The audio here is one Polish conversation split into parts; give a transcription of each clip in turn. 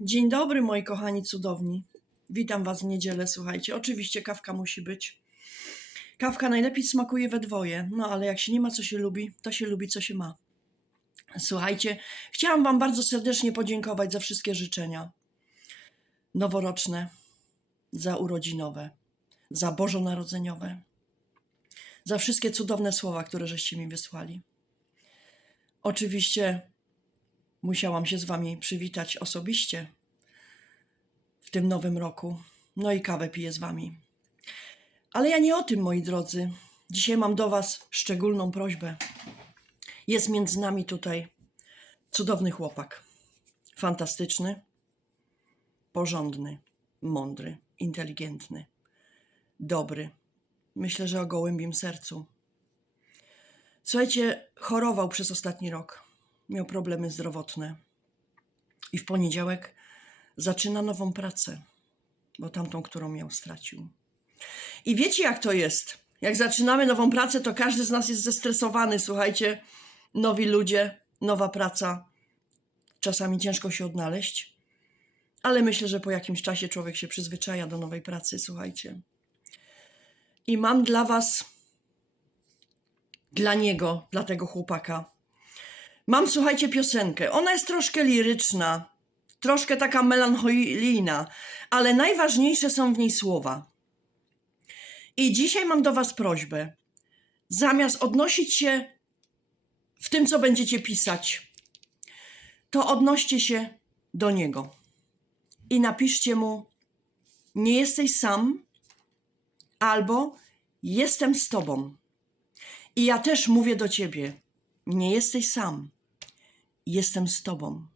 Dzień dobry, moi kochani cudowni. Witam Was w niedzielę, słuchajcie. Oczywiście kawka musi być. Kawka najlepiej smakuje we dwoje, no ale jak się nie ma, co się lubi, to się lubi, co się ma. Słuchajcie, chciałam Wam bardzo serdecznie podziękować za wszystkie życzenia noworoczne, za urodzinowe, za bożonarodzeniowe, za wszystkie cudowne słowa, które żeście mi wysłali. Oczywiście musiałam się z Wami przywitać osobiście w tym nowym roku. No i kawę piję z Wami. Ale ja nie o tym, moi drodzy. Dzisiaj mam do Was szczególną prośbę. Jest między nami tutaj cudowny chłopak. Fantastyczny, porządny, mądry, inteligentny, dobry. Myślę, że o gołębim sercu. Słuchajcie, chorował przez ostatni rok miał problemy zdrowotne. I w poniedziałek zaczyna nową pracę, bo tamtą, którą miał, stracił. I wiecie, jak to jest? Jak zaczynamy nową pracę, to każdy z nas jest zestresowany. Słuchajcie, nowi ludzie, nowa praca. Czasami ciężko się odnaleźć, ale myślę, że po jakimś czasie człowiek się przyzwyczaja do nowej pracy. Słuchajcie. I mam dla Was, dla niego, dla tego chłopaka, Mam, słuchajcie, piosenkę. Ona jest troszkę liryczna, troszkę taka melancholijna, ale najważniejsze są w niej słowa. I dzisiaj mam do Was prośbę. Zamiast odnosić się w tym, co będziecie pisać, to odnoście się do Niego i napiszcie Mu: Nie jesteś sam, albo Jestem z Tobą. I ja też mówię do Ciebie: Nie jesteś sam Jestem z Tobą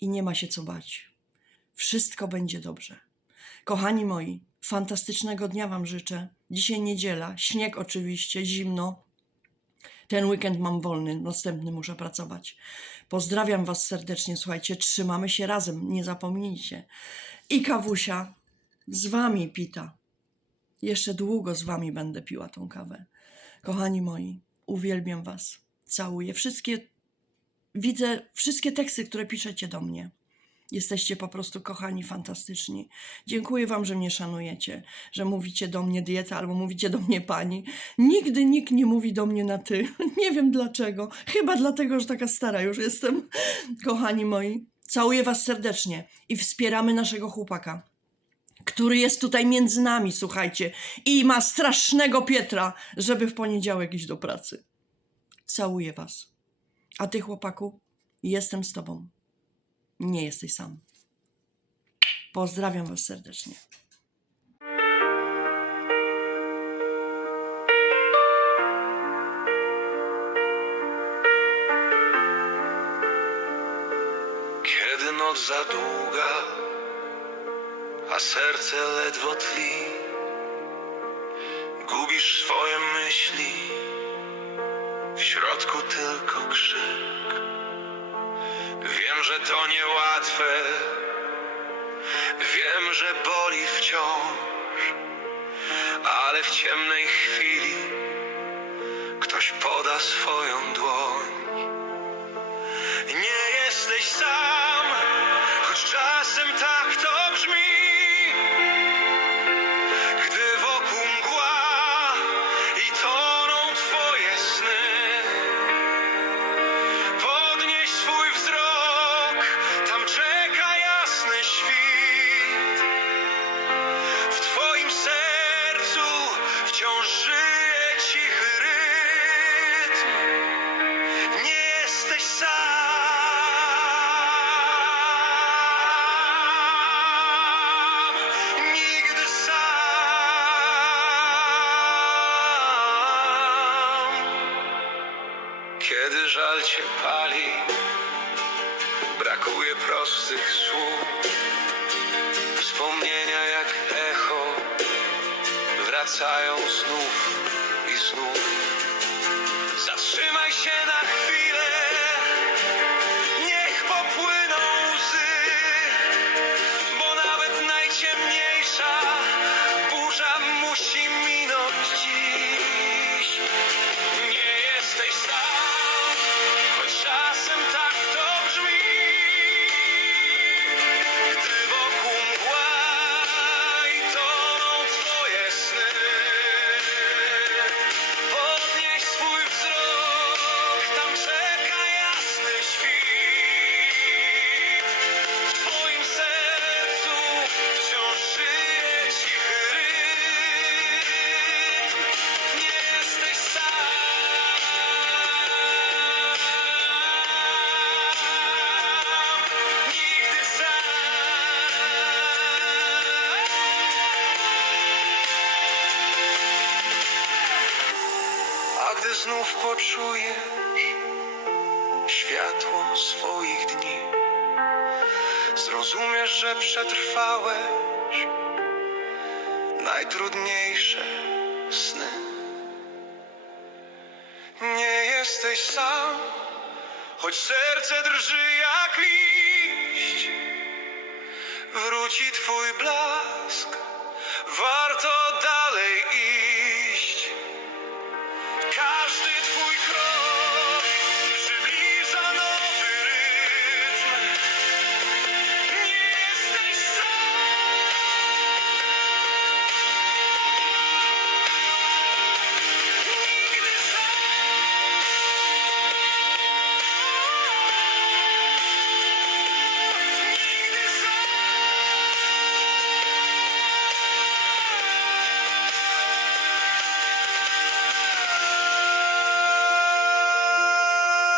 i nie ma się co bać. Wszystko będzie dobrze. Kochani moi, fantastycznego dnia Wam życzę. Dzisiaj niedziela, śnieg oczywiście, zimno. Ten weekend mam wolny, następny muszę pracować. Pozdrawiam Was serdecznie, słuchajcie, trzymamy się razem, nie zapomnijcie. I kawusia z Wami pita. Jeszcze długo z Wami będę piła tą kawę. Kochani moi, uwielbiam Was. Całuję. Wszystkie widzę wszystkie teksty, które piszecie do mnie. Jesteście po prostu kochani, fantastyczni. Dziękuję Wam, że mnie szanujecie, że mówicie do mnie dieta albo mówicie do mnie pani. Nigdy nikt nie mówi do mnie na ty. Nie wiem dlaczego. Chyba dlatego, że taka stara już jestem. Kochani moi, całuję Was serdecznie i wspieramy naszego chłopaka, który jest tutaj między nami, słuchajcie, i ma strasznego Pietra, żeby w poniedziałek iść do pracy. Całuję Was. A ty, chłopaku, jestem z tobą. Nie jesteś sam. Pozdrawiam was serdecznie. Kiedy noc za długa, a serce ledwo tli, gubisz swoje myśli, w środku tylko krzyk. Wiem, że to niełatwe, wiem, że boli wciąż, ale w ciemnej chwili ktoś poda swoją dłoń. Nie jesteś sam, choć czasem tak to brzmi. Kiedy żal cię pali, brakuje prostych słów. Wspomnienia jak echo wracają znów i znów. Zatrzymaj się na chwilę, znów poczujesz światło swoich dni. Zrozumiesz, że przetrwałeś najtrudniejsze sny. Nie jesteś sam, choć serce drży jak liść. Wróci twój blask,